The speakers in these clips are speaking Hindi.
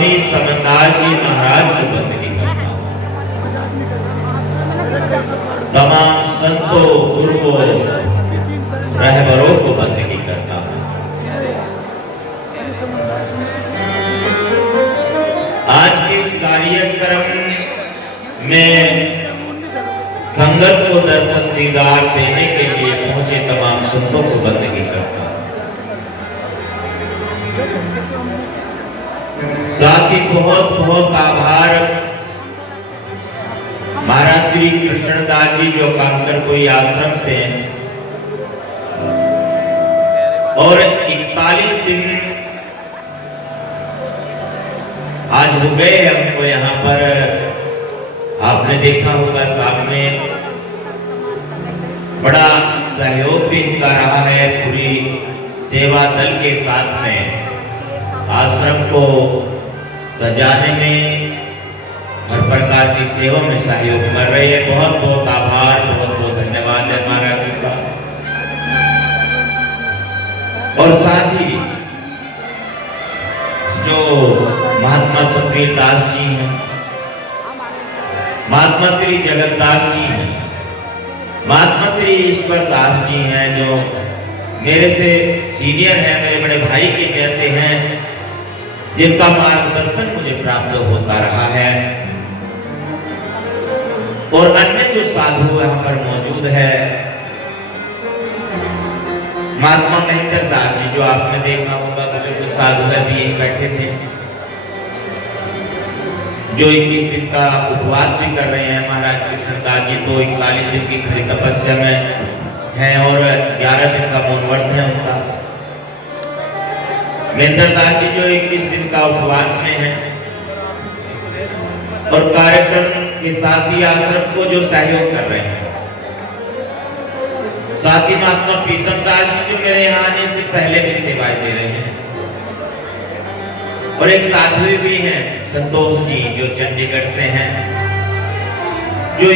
स्वामी समनदास जी महाराज को बंदगी करता हूँ। तमाम संतों, गुरुओं, रहबरों को बंदगी करता हूँ। आज के इस कार्यक्रम में संगत को दर्शन दीदार देने के लिए पहुंचे तमाम संतों को बंदगी करता हूं। साथ ही बहुत बहुत आभार महाराज श्री कृष्णदास जी जो कांकर कोई आश्रम से हैं और 41 दिन आज हो गए हमको यहाँ पर। आपने देखा होगा सामने बड़ा सहयोग भी इनका रहा है। पूरी सेवा दल के साथ में आश्रम को सजाने में हर प्रकार की सेवा में सहयोग कर रहे हैं। बहुत बहुत आभार, बहुत बहुत धन्यवाद है महाराज जी का। और साथ ही जो महात्मा सफीर दास जी हैं, महात्मा श्री जगन्नाथ जी हैं, महात्मा श्री ईश्वर दास जी हैं जो मेरे से सीनियर हैं, मेरे बड़े भाई के जैसे हैं, जिनका मार्गदर्शन मुझे प्राप्त होता रहा है। और अन्य जो साधु यहाँ पर मौजूद है, महात्मा महेंद्र दास जी जो आपने देखा होगा, जो साधु है भी यही बैठे थे, जो 21 दिन का उपवास भी कर रहे हैं। महाराज कृष्णदास जी तो 41 दिन की खड़ी तपस्या में हैं और 11 दिन का मौन व्रत है उनका। महेंद्र दास जी जो 21 दिन का उपवास में हैं और कार्यक्रम के साथ ही आश्रम को जो सहयोग कर रहे हैं। साथ ही महात्मा प्रीतम दास जी जो मेरे यहाँ आने से पहले भी सेवाएं दे रहे हैं। और एक साधु भी हैं संतोष जी जो चंडीगढ़ से हैं, जो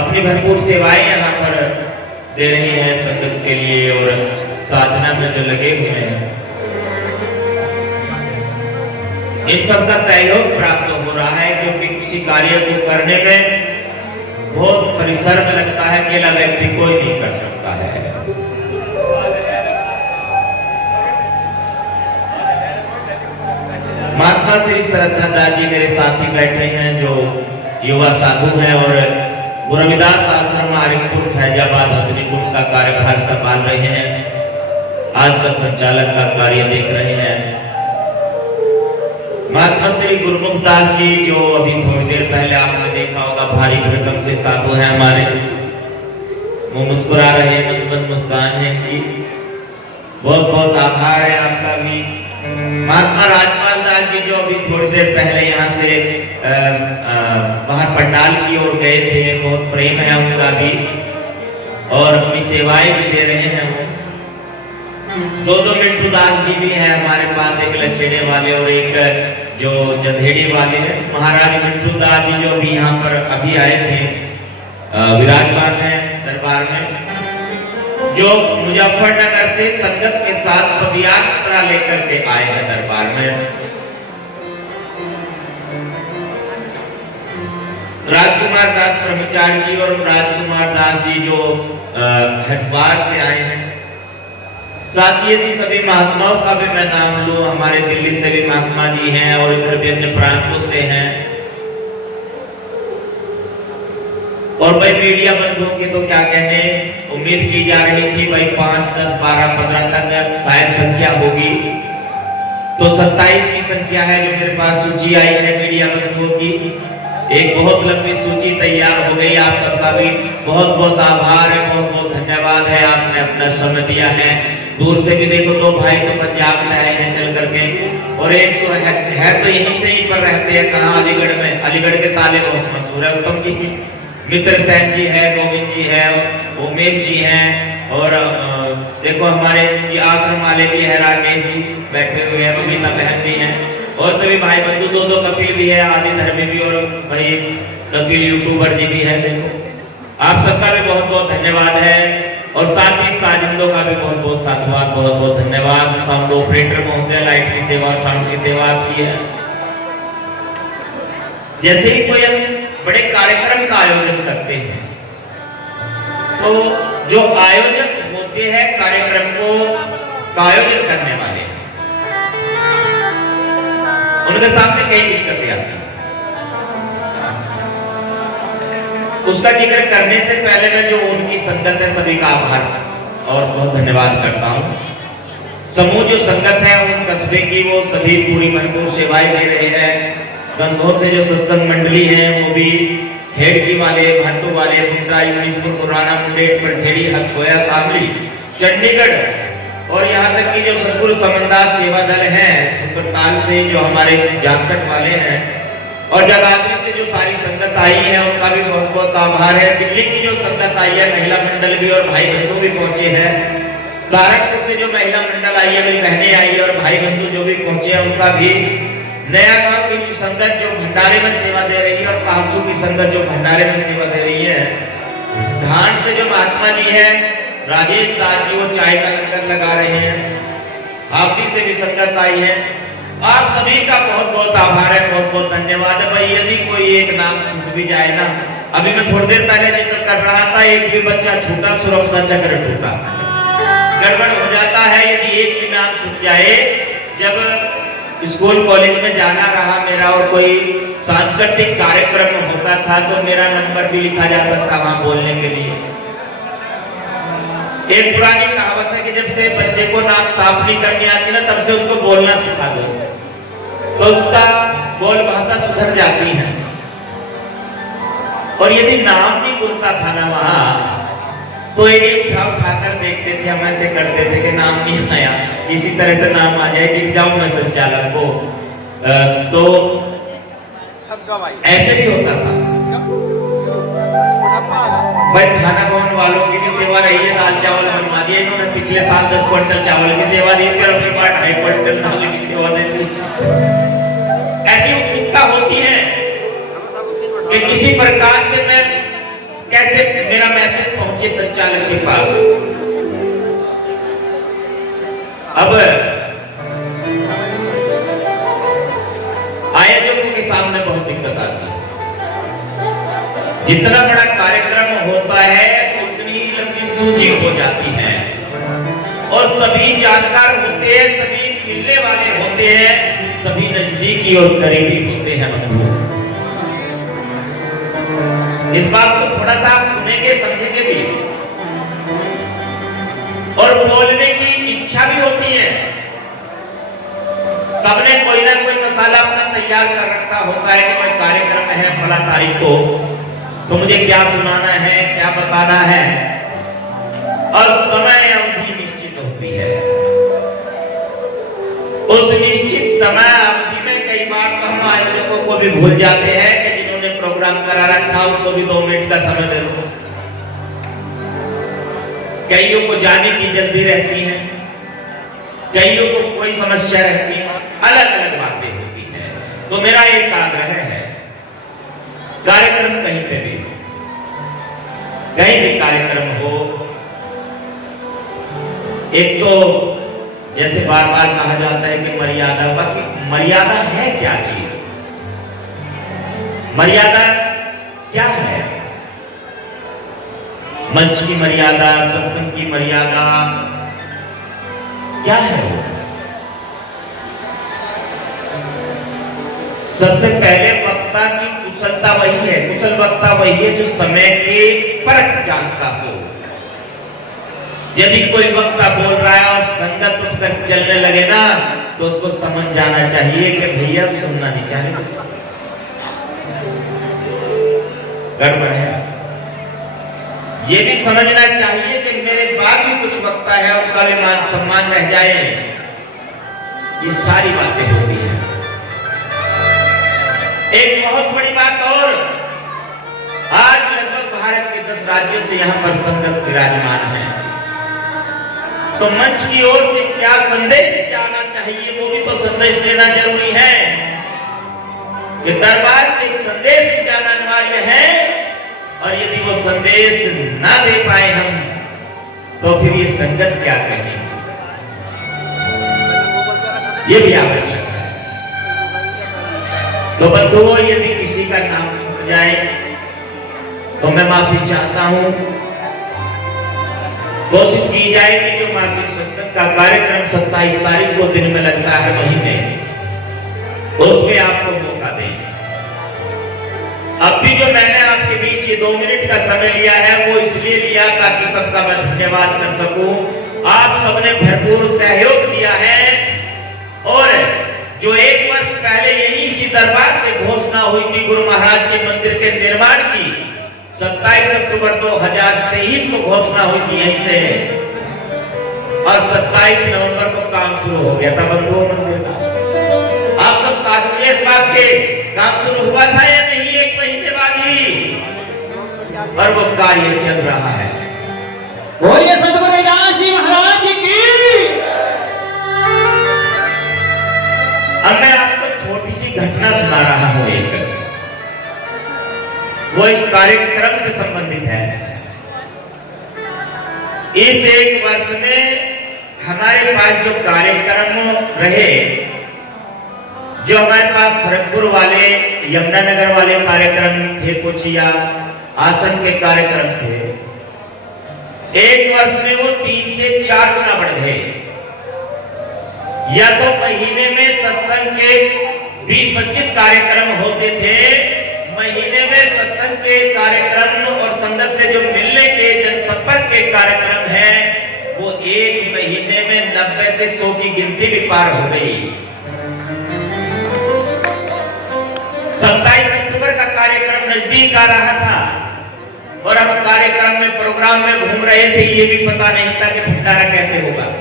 अपनी भरपूर सेवाएं यहाँ पर दे रहे हैं संगत के लिए और साधना में जो लगे हुए हैं। इन सबका सहयोग प्राप्त हो रहा है, क्योंकि किसी कार्य को करने में बहुत परिश्रम लगता है, अकेला व्यक्ति कोई नहीं कर सकता है। महात्मा श्री श्रद्धा दास जी मेरे साथ ही बैठे हैं, जो युवा साधु हैं और गुरु रविदास आश्रम आरिकपुर फैजाबाद हथनीकुंड का कार्यभार संभाल रहे हैं। आज का संचालक का कार्य देख रहे हैं। महात्मा श्री गुरुमुख दास जी जो अभी थोड़ी देर पहले आपने देखा होगा, भारी भरकम से साधु हैं हमारे, वो मुस्कुरा रहे हैं, मंद मुस्कान है इनकी। बहुत बहुत आभार है आपका भी। महात्मा राजपाल दास जी जो अभी थोड़ी देर पहले यहाँ से बाहर पंडाल की ओर गए थे, बहुत प्रेम है उनका भी और अपनी सेवाएं भी दे रहे हैं वो। दो मिंटू दास जी भी हैं हमारे पास, एक लछेड़े वाले और एक जो जंधेड़ी वाले हैं। महाराज मिंटू दास जी जो भी यहाँ पर अभी आए थे, विराजमान है दरबार में, जो मुजफ्फरनगर से संगत के साथ पदयात्रा लेकर के आए हैं दरबार में। राजकुमार दास ब्रह्मचारी जी और राजकुमार दास जी जो हरिद्वार से आए हैं। साथ ही यदि सभी महात्माओं का भी मैं नाम लूं, हमारे दिल्ली से भी महात्मा जी हैं और इधर भी अन्य प्रांतों से हैं। और भाई मीडिया बंधुओं की तो क्या कहने, उम्मीद की जा रही थी भाई 5, 10, 12, 15 तक शायद संख्या होगी, तो 27 की संख्या है जो मेरे पास सूची आई है मीडिया बंधुओं की। एक बहुत लंबी सूची तैयार हो गई। आप सबका भी बहुत बहुत आभार है, बहुत बहुत धन्यवाद है, आपने अपना समय दिया है। दूर से भी देखो, 2 भाई तो पंजाब से आए हैं चल करके, और एक तो है तो यहीं से ही पर रहते हैं, कहाँ, अलीगढ़ में। अलीगढ़ के ताले बहुत मशहूर है। उत्तम जी, मित्र सेन जी है, गोविंद जी है, उमेश जी हैं, और देखो हमारे आश्रम वाले भी है, राकेश जी बैठे हुए हैं, बबीता बहन भी हैं, और सभी भाई बंधु, 2 कपिल भी है, आदि धर्मी भी, और भाई कपिल यूट्यूबर जी भी है। देखो आप सबका भी बहुत बहुत धन्यवाद है, और साथ ही साजिंदों का भी बहुत बहुत साधुवाद, बहुत बहुत धन्यवाद। साउंड ऑपरेटर महोदय, लाइट की सेवा और साउंड की सेवा आपकी है। जैसे ही कोई हम बड़े कार्यक्रम का आयोजन करते हैं तो जो आयोजक होते हैं कार्यक्रम को आयोजन करने वाले उनके सामने कई दिक्कतें आती हैं। उसका जिक्र करने से पहले मैं जो उनकी संगत है सभी का आभार और बहुत धन्यवाद करता हूं। समूह जो संगत है उन कस्बे की वो सभी पूरी भरपूर सेवाएं दे रहे हैं। गंगोर से जो सत्संग मंडली है वो भी हेडकी वाले, भाटू वाले, मुंडा, यूनिसपुर, पुराना मुंडेर, परठेड़ी, हथोया, शामली, चंडीगढ़ और यहाँ तक कि जो सतगुरु समनदास सेवा दल है सुकरताल से जो हमारे जामसट वाले हैं और जगाधरी से जो सारी संगत आई है उनका भी बहुत बहुत आभार है। दिल्ली की जो संगत आई है महिला मंडल भी और भाई बंधु भी पहुंचे हैं। सहारनपुर से जो महिला मंडल आई है मेरी बहनें आई और भाई बंधु जो भी पहुंचे हैं उनका भी। नया गांव की जो संगत जो भंडारे में सेवा दे रही है और कासू की संगत जो भंडारे में सेवा दे रही है। धान से जो महात्मा जी है राजेश दास जी वो चाय का लंगर लगा रहे हैं। हापी से भी संगत आई है। आप सभी का बहुत बहुत आभार है, बहुत बहुत धन्यवाद है। भाई यदि कोई एक नाम छूट भी जाए ना, अभी मैं थोड़ी देर पहले जिक्र कर रहा था एक भी बच्चा छूटा सुरक्षा चक्र टूटा, गड़बड़ हो जाता है यदि एक भी नाम छूट जाए। जब स्कूल कॉलेज में जाना रहा मेरा और कोई सांस्कृतिक कार्यक्रम होता था तो मेरा नंबर भी लिखा जाता था वहां बोलने के लिए। एक पुरानी कहावत है कि जब से बच्चे को नाक साफ नहीं करनी आती ना तब से उसको बोलना सिखा दो तो उसका बोल भाषा सुधर जाती है। और यदि नाम नहीं बोलता था ना वहां तो एक उठाकर देखते थे, हम ऐसे करते थे कि नाम नहीं आया, इसी तरह से नाम आ जाए कि जाऊं मैं संचालक को। तो ऐसे भी होता था। भाई खाना भवन वालों की भी सेवा रही है, दाल चावल बनवा दिए इन्होंने। पिछले साल 10 क्विंटल चावल की सेवा दी थी और अपनी बार 2.5 क्विंटल दाल की सेवा दी थी। ऐसी उत्सुकता होती है कि किसी प्रकार से मैं कैसे मेरा मैसेज पहुंचे संचालक के पास। अब आयोजकों के सामने बहुत दिक्कत आती है। जितना बड़ा कार्यक्रम होता है उतनी लंबी सूची हो जाती है और सभी जानकार होते हैं, सभी मिलने वाले होते हैं, सभी नजदीकी और करीबी होते हैं। इस बात को थोड़ा सा आप सुनेंगे समझेंगे भी और बोलने की इच्छा भी होती है। सबने कोई ना कोई मसाला अपना तैयार कर रखा होता है कि कोई कार्यक्रम है फला तारीख को तो मुझे क्या सुनाना है, क्या बताना है और समय अवधि निश्चित होती है। उस निश्चित समय अवधि में कई बार तो हम आयोजकों को भी भूल जाते हैं कि जिन्होंने प्रोग्राम करा रखा उनको भी 2 मिनट का समय दे दो। कईयों को जाने की जल्दी रहती है, कईयों को कोई समस्या रहती है, अलग अलग बातें होती है। तो मेरा एक आग्रह है कार्यक्रम कहीं पे भी कार्यक्रम हो, एक तो जैसे बार बार कहा जाता है कि मर्यादा, बाकी मर्यादा है क्या चीज? मर्यादा क्या है? मंच की मर्यादा, सत्संग की मर्यादा क्या है? सबसे पहले वक्ता की कुशलता वही है, कुशल वक्ता वही है जो समय के परख जानता हो। यदि कोई वक्ता बोल रहा है और संगत उठकर चलने लगे ना तो उसको समझ जाना चाहिए कि भैया सुनना नहीं चाहिए, गड़बड़ है। ये भी समझना चाहिए कि मेरे बाद भी कुछ वक्ता है उनका भी मान सम्मान रह जाए। ये सारी बातें होती हैं। एक बहुत बड़ी बात और, आज लगभग भारत के 10 राज्यों से यहाँ पर संगत विराजमान है, तो मंच की ओर से क्या संदेश जाना चाहिए वो भी तो संदेश देना जरूरी है। कि दरबार से एक संदेश भी जाना अनिवार्य है और यदि वो संदेश ना दे पाए हम तो फिर ये संगत क्या कहें, ये भी आवश्यक है। तो बंधुओं, यदि किसी का नाम छूट जाए तो मैं माफी चाहता हूं। कोशिश की जाए कि जो मासिक सत्संग का कार्यक्रम 27 तारीख को दिन में लगता है हर महीने, उसमें आपको मौका दें। अब भी जो मैंने आपके बीच ये 2 मिनट का समय लिया है वो इसलिए लिया ताकि सबका मैं धन्यवाद कर सकूं। आप सबने भरपूर सहयोग दिया है और जो 1 वर्ष पहले यही इसी दरबार से घोषणा हुई थी गुरु महाराज के मंदिर के निर्माण की, 27 अक्टूबर 2023 को घोषणा हुई थी यहीं से, और 27 नवंबर को काम शुरू हो गया था बंधुओं मंदिर का। आप सब साक्षी इस बात के, काम शुरू हुआ था या नहीं 1 महीने बाद ही, और वो कार्य चल रहा है। बोलिए सद्गुरु रविदास जी महाराज की। अब मैं आपको छोटी सी घटना सुना रहा हूं एक, वो इस कार्यक्रम से संबंधित है। इस 1 वर्ष में हमारे पास जो कार्यक्रम रहे, जो हमारे पास खड़गपुर वाले, यमुनानगर वाले कार्यक्रम थे कुछ, या आसन के कार्यक्रम थे, 1 वर्ष में वो 3 से 4 गुना बढ़ गए। या तो महीने में सत्संग के 20-25 कार्यक्रम होते थे, महीने में सत्संग के कार्यक्रम और संगत से जो मिलने के जनसंपर्क के कार्यक्रम हैं, वो 1 महीने में 90 से 100 की गिनती भी पार हो गई। 27 अक्टूबर का कार्यक्रम नजदीक आ रहा था और हम कार्यक्रम में, प्रोग्राम में घूम रहे थे, ये भी पता नहीं था कि भंडारा कैसे होगा।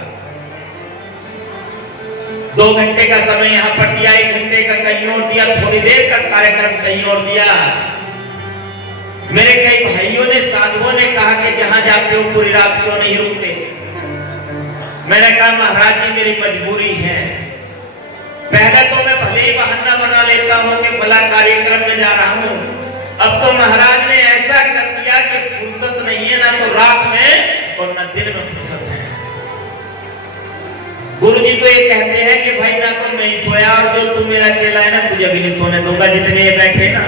2 घंटे का समय यहाँ पर दिया, 1 घंटे का कहीं और दिया, थोड़ी देर का कार्यक्रम कहीं और दिया। मेरे कई भाइयों ने, साधुओं ने कहा कि जहां जाते हो पूरी रात क्यों नहीं रुकते। मैंने कहा महाराज जी मेरी मजबूरी है। पहले तो मैं भले ही बहाना बना लेता हूं कि भला कार्यक्रम में जा रहा हूं, अब तो महाराज ने ऐसा कर दिया कि फुर्सत नहीं है, ना तो रात में और ना दिन में फुर्सत है। गुरुजी तो ये कहते हैं कि भाई ना तो मैं सोया, और जो तू मेरा चेला है ना तुझे भी नहीं सोने दूंगा। जितने ये बैठे ना,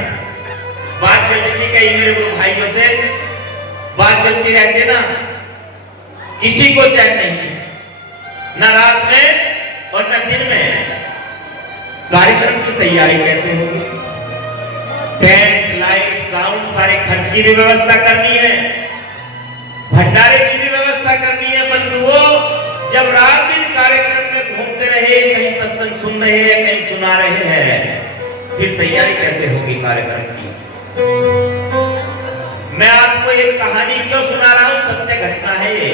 बात चल रही थी कई मेरे गुरु भाइयों से, बात चलती रहती है ना, किसी को चैन नहीं है, ना रात में और ना दिन में। कार्यक्रम की तैयारी कैसे होगी? टेंट, लाइट, साउंड, सारे खर्च की भी व्यवस्था करनी है, भंडारे की भी व्यवस्था करनी है। बंधुओं, जब रात दिन कार्यक्रम में घूमते रहे, कहीं सत्संग सुन रहे हैं, कहीं सुना रहे हैं, फिर तैयारी कैसे होगी कार्यक्रम की? मैं आपको एक कहानी क्यों सुना रहा हूं, सत्य घटना है ये।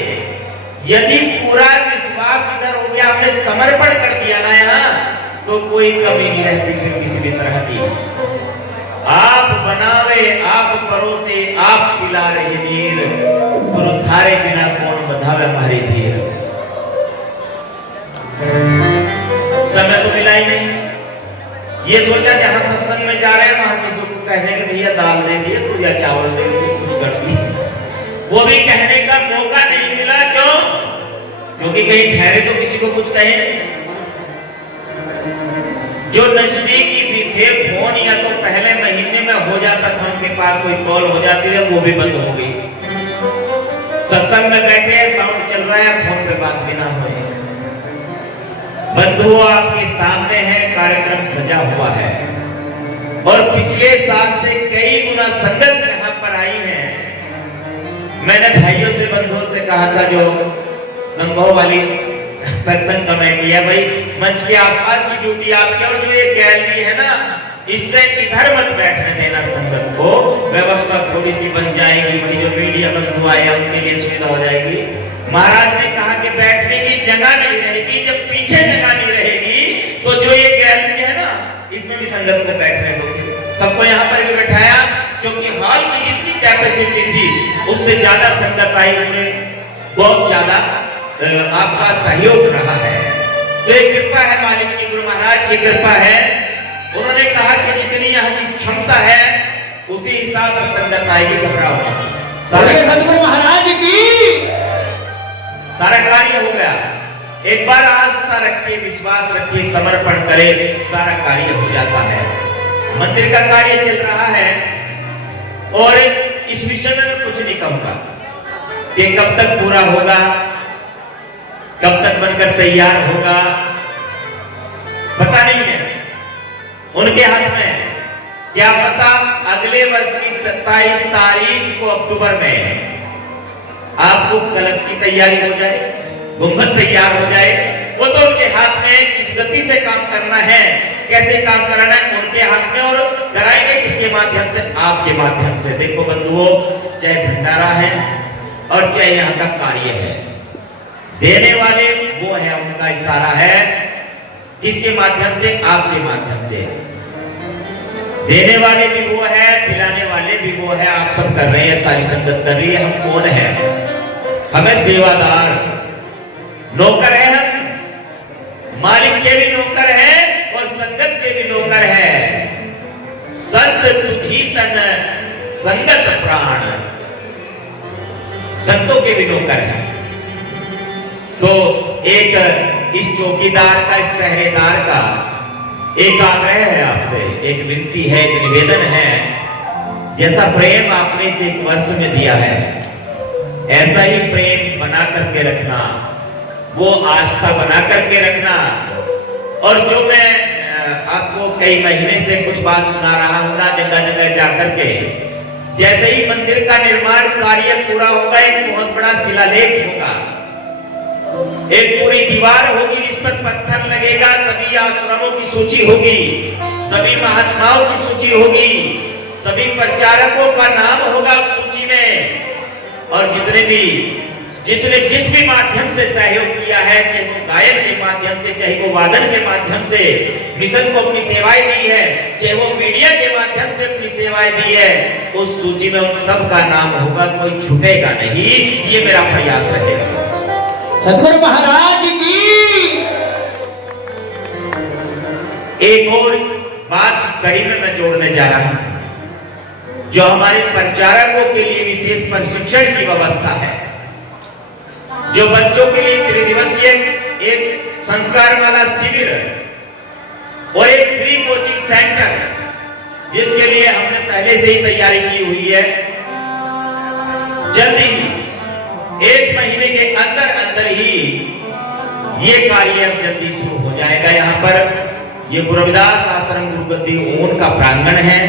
यदि पूरा विश्वास इधर हो गया, आपने समर्पण कर दिया ना यहाँ, तो कोई कमी नहीं रहती फिर किसी भी तरह की। आप बनावे, आप परोसे, आप पिला रहे नीर, गुरु थारे बिना कौन बधावे हमारी धीर। समय तो मिला ही नहीं। ये सोचा जहां सत्संग में जा रहे हैं वहां किसी को कहने के भैया दाल दे दिए तो, या चावल दे दिए, कुछ कर दिए, वो भी कहने का मौका नहीं मिला। क्यों? क्योंकि कहीं ठहरे तो किसी को कुछ कहे। जो नजदीकी भी थे, फोन या तो पहले महीने में हो जाता था, उनके पास कोई कॉल हो जाती है, वो भी बंद हो गई। सत्संग में बैठे हैं, साउंड चल रहा है, फोन पे बात भी ना हो। बंधुओं, आपके सामने है, कार्यक्रम सजा हुआ है और पिछले साल से कई गुना संगत यहाँ पर आई है। मैंने भाइयों से, बंधुओं से कहा था, जो गंगो वाली सत्संग कमेटी है, भाई मंच के आसपास की ड्यूटी आपकी, और जो ये गैलरी है ना, इससे इधर मत बैठने देना संगत को, व्यवस्था थोड़ी सी बन जाएगी, भाई जो मीडिया बंधु आए उनके लिए सुविधा हो जाएगी। महाराज ने कहा कि बैठने की जगह नहीं रहेगी, जब पीछे जगह नहीं रहेगी तो जो ये गैलरी है ना, इसमें भी संगत को बैठने दो। सबको यहाँ पर भी बैठाया, क्योंकि हॉल की जितनी कैपेसिटी थी उससे ज्यादा संगत आई, उससे बहुत ज्यादा आपका सहयोग रहा है। तो एक कृपा है मालिक की, गुरु महाराज की कृपा है। उन्होंने कहा कि जितनी यहाँ की क्षमता है उसी हिसाब से संगत आएगी, घबराओ नहीं। सद्गुरु महाराज की सारा कार्य हो गया। एक बार आस्था रखिए, विश्वास रखिए, समर्पण करे, सारा कार्य हो जाता है। मंदिर का कार्य चल रहा है और इस विषय में मैं कुछ नहीं कहूंगा कि कब तक पूरा होगा, कब तक बनकर तैयार होगा, पता नहीं है, उनके हाथ में। क्या पता अगले वर्ष की 27 तारीख को अक्टूबर में आपको कलश की तैयारी हो जाए, गुंबद तैयार हो जाए। वो तो उनके हाथ में, किस गति से काम करना है, कैसे काम कराना है, उनके हाथ में। और कराएंगे किसके माध्यम से? आपके माध्यम से। देखो बंधुओं, चाहे भंडारा है और चाहे यहाँ का कार्य है, देने वाले वो है, उनका इशारा है। किसके माध्यम से? आपके माध्यम से। देने वाले भी वो है, खिलाने वाले भी वो है। आप सब कर रहे हैं, सारी संगत कर रही है। हम कौन है? हमें सेवादार, नौकर है हम, मालिक के भी नौकर है और संगत के भी नौकर है। संत तुझी तन संगत प्राण, संतों के भी नौकर है। तो एक इस चौकीदार का, इस पहरेदार का एक आग्रह है आपसे, एक विनती है, एक निवेदन है। जैसा प्रेम आपने इस एक वर्ष में दिया है, ऐसा ही प्रेम बना करके रखना, वो आस्था बना करके रखना। और जो मैं आपको कई महीने से कुछ बात सुना रहा हूं ना, जगह जगह जाकर के, जैसे ही मंदिर का निर्माण कार्य पूरा होगा, एक बहुत बड़ा शिलालेख होगा, एक पूरी दीवार होगी, इस पर पत्थर लगेगा, सभी आश्रमों की सूची होगी, सभी महात्माओं की सूची होगी, सभी प्रचारकों का नाम होगा उस सूची में। और जितने भी, जिसने जिस भी माध्यम से सहयोग किया है, चाहे वो गायन के माध्यम से, चाहे वो वादन के माध्यम से मिशन को अपनी सेवाएं दी है, चाहे वो मीडिया के माध्यम से अपनी सेवाएं दी है, उस सूची में उन सब का नाम होगा, कोई छूटेगा नहीं। ये मेरा प्रयास रहेगा। सतगुरु महाराज की। एक और बात इस कड़ी में मैं जोड़ने जा रहा हूं, जो हमारे प्रचारकों के लिए विशेष प्रशिक्षण की व्यवस्था है, जो बच्चों के लिए त्रिदिवसीय एक संस्कार वाला शिविर और एक फ्री कोचिंग सेंटर, जिसके लिए हमने पहले से ही तैयारी की हुई है। जल्दी ही 1 महीने के अंदर अंदर ही ये कार्य अब जल्दी शुरू हो जाएगा। यहाँ पर ये गुरु रविदास आश्रम गुरुगद्दी ओन का प्रांगण है।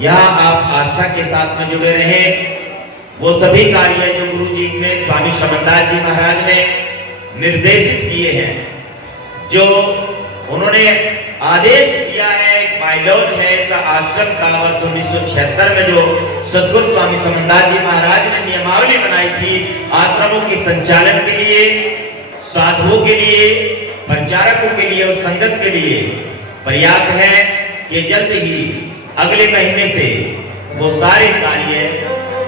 यहाँ आप आस्था के साथ में जुड़े रहे। वो सभी कार्य जो गुरु जी ने, स्वामी समनदास जी महाराज ने निर्देशित किए हैं, जो उन्होंने आदेश दिया है, बायलॉज है ऐसा आश्रम का, वर्ष 1976 में जो सदगुरु स्वामी समनदास जी महाराज ने नियमावली बनाई थी आश्रमों के संचालन के लिए, साधुओं के लिए, प्रचारकों के लिए और संगत के लिए। प्रयास है कि जल्द ही अगले महीने से वो सारे कार्य,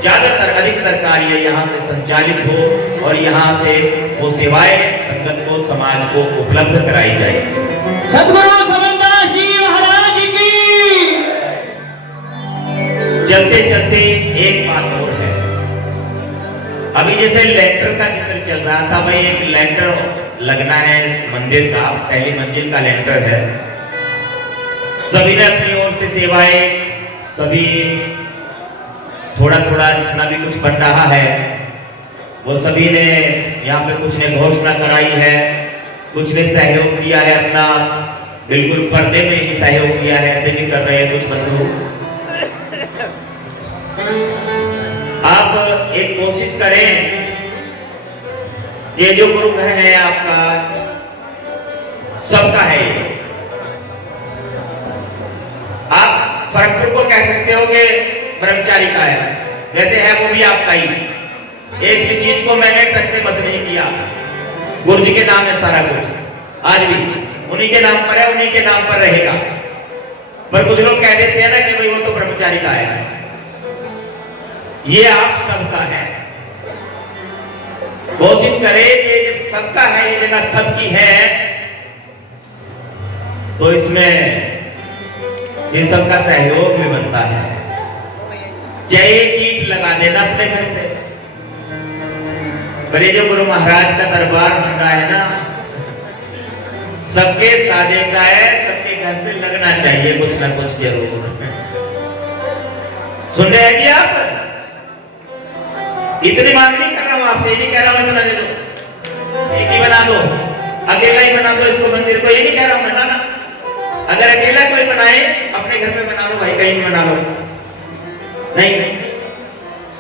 ज्यादातर अधिकतर कार्य यहाँ से संचालित हो और यहाँ से वो सेवाएं संगत को, समाज को उपलब्ध कराई जाएगी। सदगुरु समनदास जी महाराज की। चलते चलते एक बात और है। अभी जैसे लेंटर का जिक्र चल रहा था, भाई एक लेंटर लगना है मंदिर का, पहली मंजिल का लेंटर है। सभी ने अपनी ओर से सेवाएं, सभी थोड़ा थोड़ा जितना भी कुछ बन रहा है, वो सभी ने यहाँ पे, कुछ ने घोषणा कराई है, कुछ ने सहयोग किया है अपना, बिल्कुल पर्दे में ही सहयोग किया है, ऐसे भी कर रहे हैं कुछ बंधु। आप एक कोशिश करें, ये जो गुरु घर है आपका, सबका है ये। आप फरकपुर को कह सकते हो कि ब्रह्मचारी का है, वैसे है वो भी आपका ही। एक भी चीज को मैंने टच से बस नहीं किया, गुरु जी के नाम है सारा कुछ, आज भी उन्हीं के नाम पर है, उन्हीं के नाम पर रहेगा। पर कुछ लोग कह देते हैं ना कि भाई वो तो ब्रह्मचारी का है। ये आप सबका है। कोशिश करें कि ये सबका है, ये जगह सबकी है, तो इसमें इन सबका सहयोग भी बनता है। जय कीट लगा देना अपने घर से। पर ये जो गुरु महाराज का दरबार बन रहा है ना, सबके साजे का है, सबके घर से लगना चाहिए कुछ ना कुछ जरूर। सुन रहे हैं जी आप? इतनी मांग नहीं कर रहा हूं आपसे, ये नहीं कह रहा हूं इतना दे दो, एक ही बना दो, अकेला ही बना दो इसको मंदिर को, ये नहीं कह रहा हूं बनाना। अगर अकेला कोई बनाए अपने घर में बना लो भाई, कहीं भी बना लो, नहीं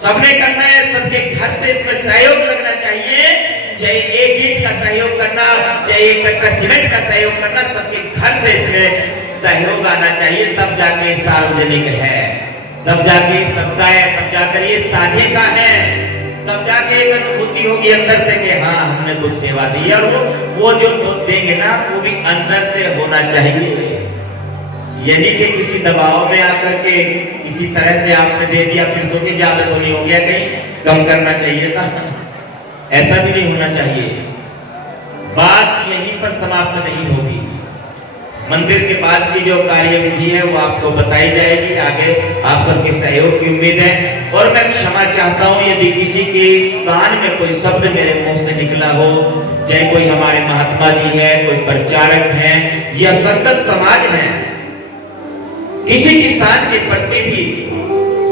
सबने करना है, सबके घर से इसमें सहयोग लगना चाहिए। चाहे एक ईंट का सहयोग करना, चाहे एक कट्टा सीमेंट का सहयोग करना, सबके घर से इसमें सहयोग आना चाहिए, तब जाके सार्वजनिक है, तब जाके सबका है, तब जाकर ये साझे का है, तब जाके एक अनुभूति होगी अंदर से कि हाँ हमने कुछ सेवा दी। और वो जो देंगे ना वो भी अंदर से होना चाहिए, यानी कि किसी दबाव में आकर के किसी तरह से आपने दे दिया फिर सोचे ज्यादा तो नहीं हो गया, कहीं कम करना चाहिए था, ऐसा भी नहीं होना चाहिए। बात यहीं पर समाप्त नहीं होगी, मंदिर के बाद की जो कार्यविधि है वो आपको बताई जाएगी, आगे आप सबके सहयोग की उम्मीद है। और मैं क्षमा चाहता हूं यदि किसी के शान में कोई शब्द मेरे मुंह से निकला हो, चाहे कोई हमारे महात्मा जी है, कोई प्रचारक है या संगत समाज है, किसी किसान के प्रति भी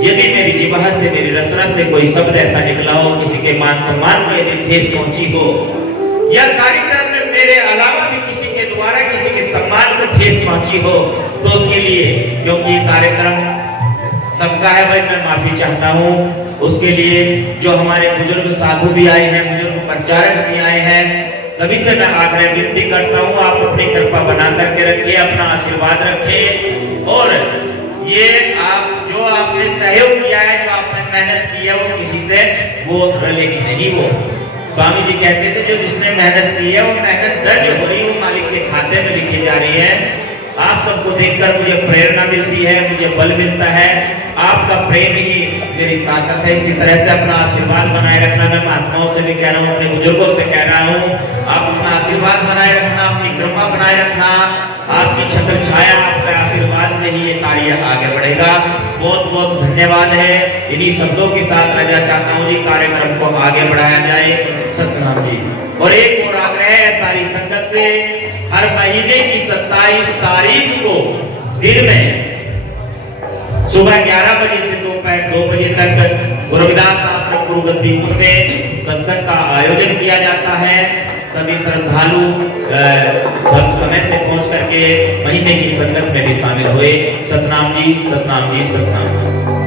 यदि मेरी जिह्वा से, मेरी रचना से कोई शब्द ऐसा निकला हो, किसी के मान सम्मान को यदि ठेस पहुंची हो, या कार्यक्रम में मेरे अलावा भी किसी के द्वारा किसी के सम्मान को ठेस पहुंची हो, तो उसके लिए, क्योंकि ये कार्यक्रम सबका है भाई, मैं माफी चाहता हूं। उसके लिए जो हमारे बुजुर्ग साधु भी आए हैं, बुजुर्ग प्रचारक भी आए हैं, सभी से मैं आग्रह विनती करता हूं आप अपनी कृपा बना करके रखिए, अपना आशीर्वाद रखिए। और ये आप जो आपने सहयोग किया है, जो आपने मेहनत की है, वो किसी से वो रलेगी नहीं। वो स्वामी जी कहते थे जो जिसने मेहनत की है वो मेहनत दर्ज हो रही, वो मालिक के खाते में लिखी जा रही है। आप सबको देखकर मुझे प्रेरणा मिलती है, मुझे बल मिलता है, आपका प्रेम ही मेरी ताकत है। इसी तरह से अपना आशीर्वाद बनाए रखना, मैं महात्माओं से भी कह रहा हूँ, अपने बुजुर्गों से कह रहा हूँ, आप अपना आशीर्वाद बनाए रखना, अपनी कृपा बनाए रखना, आपकी छत्र छाया, आपके आशीर्वाद से ही ये कार्य आगे बढ़ेगा। बहुत बहुत धन्यवाद है। इन्हीं शब्दों के साथ मैं चाहता हूँ जी कार्यक्रम को आगे बढ़ाया जाए। सतनाम जी। और एक और आग्रह है सारी संगत से, हर महीने की 27 तारीख को दिन में सुबह 11 बजे से दोपहर 2 बजे तक गुरु रविदास आश्रम गुरुगद्दीपुर में सत्संग का आयोजन किया जाता है। सभी श्रद्धालु सब समय से पहुंच करके महीने की संगत में भी शामिल हुए। सतनाम जी, सतनाम जी, सतनाम।